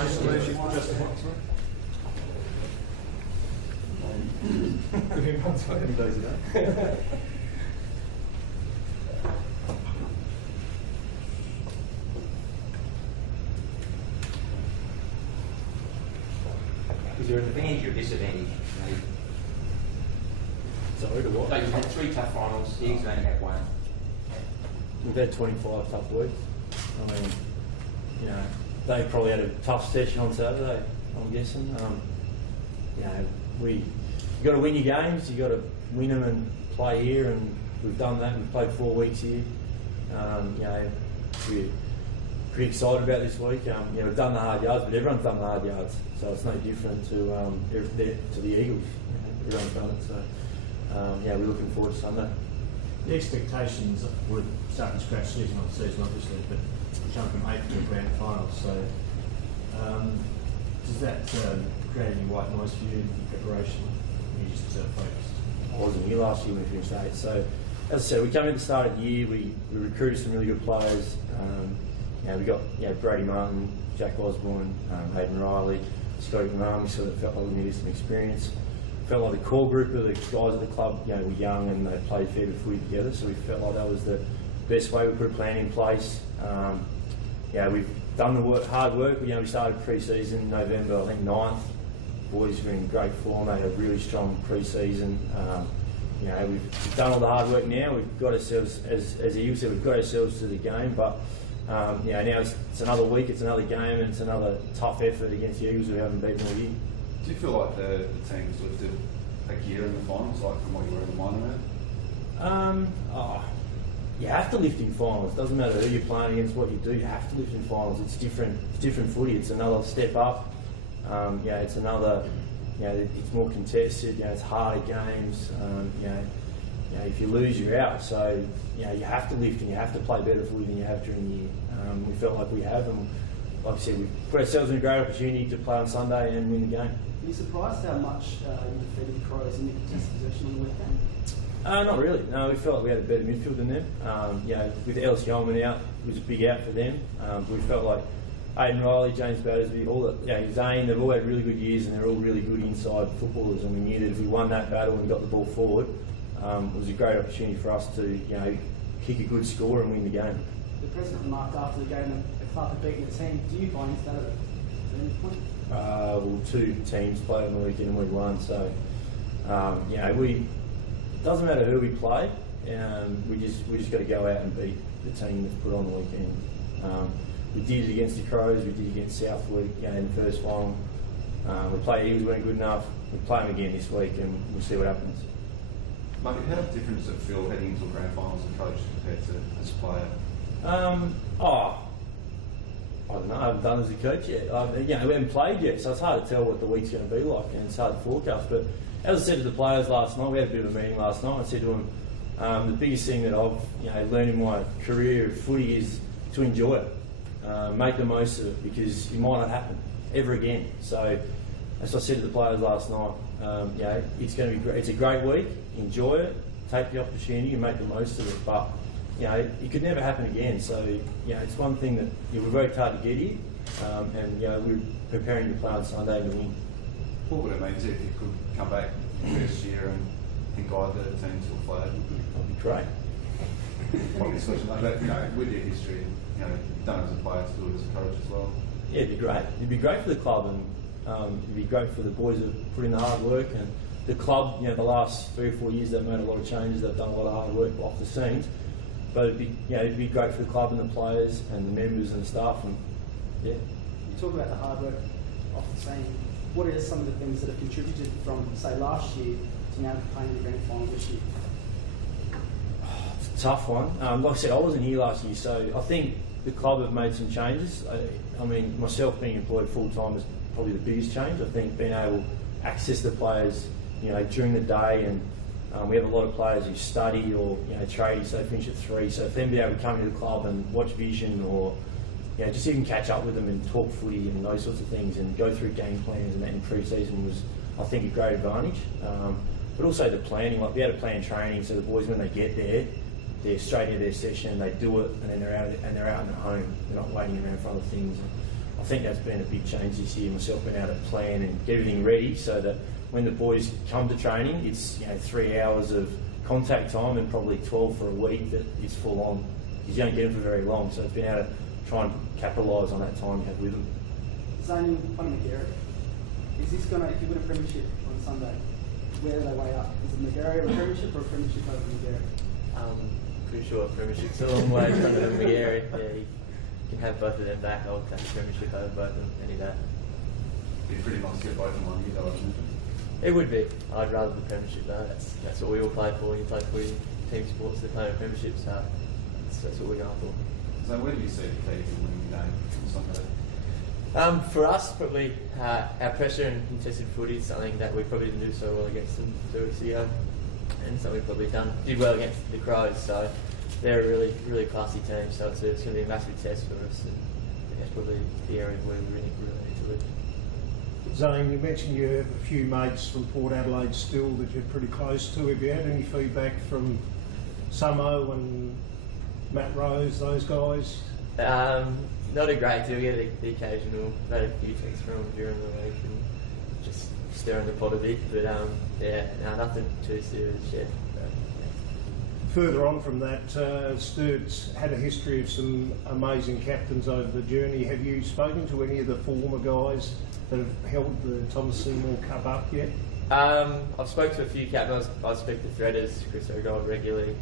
Is there an advantage or disadvantage? Sorry, to what? So you've had 3 tough finals, the Eagles only had 1. We've had 25 tough weeks. I mean, you know, they probably had a tough session on Saturday, I'm guessing. You know, you got to win your games, you got to win them and play here, and we've done that. We've played 4 weeks here. You know, we're pretty excited about this week. You know, we've done the hard yards, but everyone's done the hard yards, so it's no different to the Eagles. You know, everyone's done it, so yeah, we're looking forward to Sunday. The expectations were starting to scratch season on season, obviously, but jump from 8th to a grand final. So, does that create any white noise for you in preparation? Or you just focused? I wasn't here last year when we finished 8th. So, as I said, we came in at the start of the year. We recruited some really good players. You know, we got Brady Martin, Jack Osborne, Hayden Riley, Scotty McMahon. We sort of felt like we needed some experience. Felt like the core group of the guys at the club, you know, were young and they played fair bit of footy together, so we felt like that was the best way. We put a plan in place. Yeah, we've done the hard work. You know, we started pre-season in November, I think 9th. Boys were in great form. They had a really strong pre-season. You know, we've done all the hard work now. We've got ourselves, as you said, we've got ourselves to the game. But you know, now it's another week, it's another game, and it's another tough effort against the Eagles who haven't beaten all year. Do you feel like the team's lifted a gear in the finals, like from what you were in the minor round? You have to lift in finals. It doesn't matter who you're playing against, what you do. You have to lift in finals. It's different. It's different footy. It's another step up. Yeah, it's another. You know, it's more contested. You know, it's harder games. You know, if you lose, you're out. So you know, you have to lift and you have to play better footy than you have during the year. We felt like we have, and like I said, we put ourselves in a great opportunity to play on Sunday and win the game. Are you surprised how much you defeated the Crows in the contested possession on the weekend? Not really. No, we felt like we had a better midfield than them. You know, with Ellis Yeoman out, it was a big out for them. We felt like Aidan Riley, James Battersby, Zane, they've all had really good years and they're all really good inside footballers, and we knew that if we won that battle and got the ball forward, it was a great opportunity for us to, you know, kick a good score and win the game. The president remarked after the game that the club had beaten the team. Do you buy into that at any point? Well, 2 teams played on the weekend and we won, so you know, it doesn't matter who we play. We just got to go out and beat the team that's put on the weekend. We did it against the Crows. We did it against Southwood, you know, in the first final. We played Eagles, weren't good enough. We play them again this week, and we'll see what happens. Marty, how different does it feel heading into a grand final as a coach compared to as a player? I don't know. I haven't done as a coach yet. You know, we haven't played yet, so it's hard to tell what the week's going to be like, and it's hard to forecast. But as I said to the players last night, we had a bit of a meeting last night. I said to them, the biggest thing that I've learned in my career of footy is to enjoy it, make the most of it, because it might not happen ever again. So, as I said to the players last night, you know, it's going to be great. It's a great week. Enjoy it, take the opportunity, and make the most of it. But you know, it could never happen again. So, you know, it's one thing that we worked hard to get here, and you know, we're preparing to play on Sunday to win. What would it mean if you could come back first year and guide the team to a flag? That'd be great. Probably especially like that, you know, with your history, you know, you've done it as a player, to do it as a coach as well. Yeah, it'd be great. It'd be great for the club, and it'd be great for the boys that put in the hard work. And the club, you know, the last 3 or 4 years, they've made a lot of changes. They've done a lot of hard work off the scenes. But it'd be great for the club and the players and the members and the staff. And yeah. You talk about the hard work off the scene. What are some of the things that have contributed from, say, last year to now playing in the grand final this year? It's a tough one. Like I said, I wasn't here last year, so I think the club have made some changes. I mean, myself being employed full time is probably the biggest change. I think being able to access the players, you know, during the day, and we have a lot of players who study or, you know, tradies, so they finish at 3. So for them to be able to come into the club and watch vision, or, you know, just even catch up with them and talk footy and those sorts of things, and go through game plans and that in pre-season was, I think, a great advantage. But also the planning, like we had a plan training, so the boys, when they get there, they're straight into their session, they do it, and then they're out in the home. They're not waiting around for other things. I think that's been a big change this year. Myself being able to plan and get everything ready so that when the boys come to training, it's 3 hours of contact time and probably 12 for a week that is full on. Because you don't get them for very long, so it's been able to try and capitalise on that time you have with them. Zane, one McGarry. Is this going to, if you win a premiership on Sunday, where do they weigh up? Is it McGarry or a premiership or a premiership over McGarry? Pretty sure a premiership's a long way from McGarry. Yeah, you can have both of them back. I'll take a premiership over both of them any day. It'd be pretty nice to get both of them on here, though, isn't it? It would be. I'd rather the premiership though. That's what we all play for. You play for your team sports to play a premiership, so that's what we're going for. So where do you see the key to winning the game on Sunday? For us, probably our pressure and contested footy is something that we probably didn't do so well against them 2 weeks ago, and something we probably did well against the Crows. So they're a really, really classy team. So it's going to be a massive test for us, and that's probably the area where we really need to live. Zane, you mentioned you have a few mates from Port Adelaide still that you're pretty close to. Have you had any feedback from Samo and Matt Rose, those guys? Not a great deal. We get the occasional, had a few texts from them during the week and just stirring the pot a bit. But nothing too serious yet. Further on from that, Sturt's had a history of some amazing captains over the journey. Have you spoken to any of the former guys that have held the Thomas Seymour Cup up yet? I've spoken to a few captains. I speak to Threaders, Chris O'Gold regularly,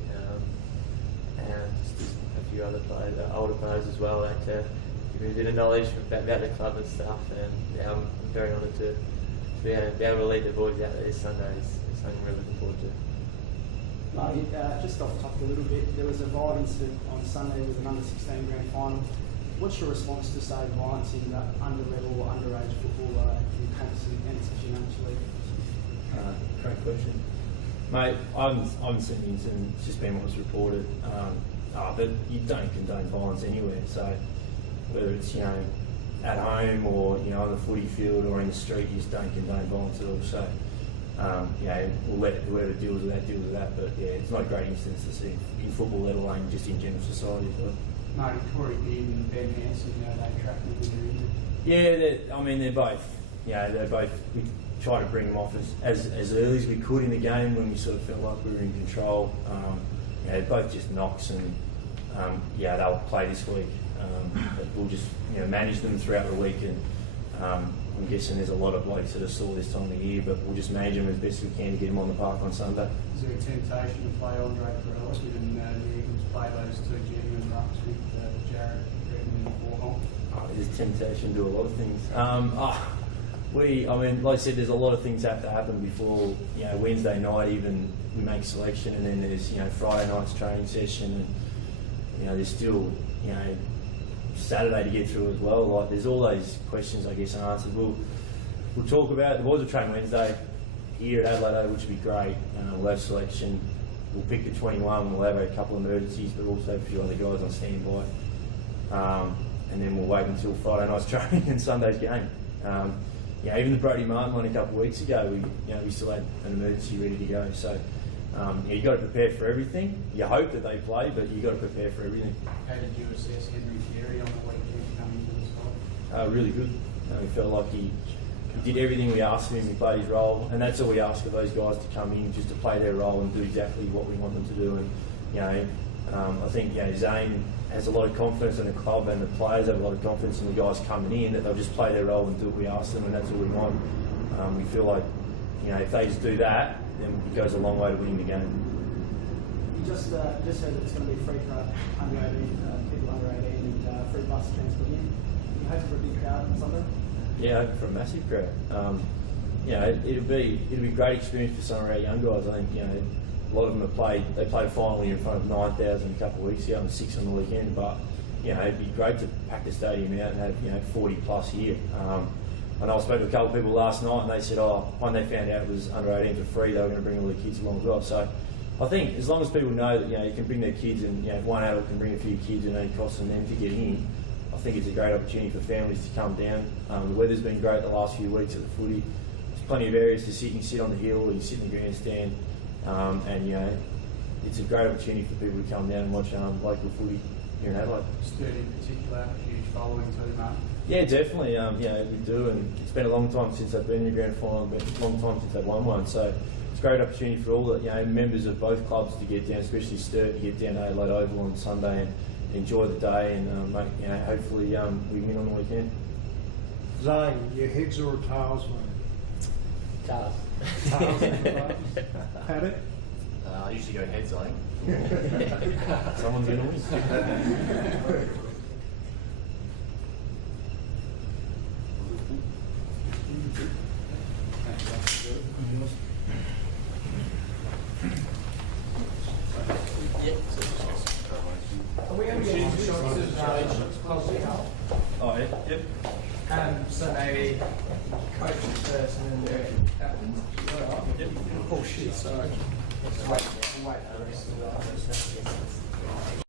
and just a few other players, older players as well, that give me a bit of knowledge about the club and stuff. And I'm very honoured to be able to lead the boys out there this Sunday. It's something we're looking forward to. Marty, just off the topic a little bit, there was a violent incident on Sunday with an under-16 grand final. What's your response to, say, violence in the under-level or underage football encompassing and especially amateur league? Great question. Mate, I haven't seen the incident, it's just been what was reported. But you don't condone violence anywhere, so whether it's, at home or, on the footy field or in the street, you just don't condone violence at all. So, we'll let whoever deals with that, but it's not a great instance to see in football, let alone just in general society as well. Marty, Corey Beard and Ben Hanson, they track them with their injury. Yeah, they're both. They're both. We try to bring them off as early as we could in the game when we sort of felt like we were in control. They're both just knocks, and they'll play this week. But we'll just manage them throughout the week, and I'm guessing there's a lot of blokes that are sore this time of year, but we'll just manage them as best we can to get them on the park on Sunday. Is there a temptation to play Andre Perella given the Eagles play those two genuine rucks with Jared Redmond and Warhol? There's a temptation to do a lot of things. Like I said, there's a lot of things have to happen before Wednesday night even we make selection, and then there's Friday night's training session, and there's still Saturday to get through as well. Like there's all those questions I guess answered. We'll talk about it. The boys will train Wednesday here at Adelaide, which will be great. We'll have selection. We'll pick the 21. We'll have a couple of emergencies, but also a few other guys on standby. And then we'll wait until Friday night's training and Sunday's game. Even the Brodie Martin one a couple of weeks ago, we still had an emergency ready to go. So you've got to prepare for everything. You hope that they play, but you've got to prepare for everything. How did you assess Henry Carey on the weekend coming to the squad? Really good. We felt like he did everything we asked of him. He played his role, and that's all we ask of those guys to come in, just to play their role and do exactly what we want them to do. And I think Zane has a lot of confidence in the club, and the players have a lot of confidence in the guys coming in that they'll just play their role and do what we ask them, and that's all we want. We feel like if they just do that, then it goes a long way to winning the game. You just said that it's going to be free for under 18, people under 18, and free bus transport in. You hope for a big crowd on Sunday? Yeah, hoping for a massive crowd. It'll be a great experience for some of our young guys. I think a lot of them have played. They played a final in front of 9,000 a couple of weeks ago and 6 on the weekend. But it'd be great to pack the stadium out and have 40 plus here. And I spoke to a couple of people last night, and they said, when they found out it was under 18 for free, they were going to bring all their kids along as well. So I think as long as people know that you can bring their kids, and if one adult can bring a few kids and it ain't costing them to get in, I think it's a great opportunity for families to come down. The weather's been great the last few weeks at the footy. There's plenty of areas to sit. You can sit on the hill, or you can sit in the grandstand, and it's a great opportunity for people to come down and watch local footy here in Adelaide. Sturt in particular, huge following too, mate. Yeah, definitely. We do, and it's been a long time since they've been in the grand final, but a long time since they've won one. So it's a great opportunity for all the members of both clubs to get down, especially Sturt, to get down to Adelaide Oval on Sunday and enjoy the day, and hopefully we win on the weekend. Zane, your heads or tails, mate? Tails. Tails. Paddock? I usually go heads, I think. Someone's going to win. Are we going to get some shots of Cosby Hull? Oh, yeah. Yep. So maybe coaches first and then the captains? Yep. Oh shit, sorry.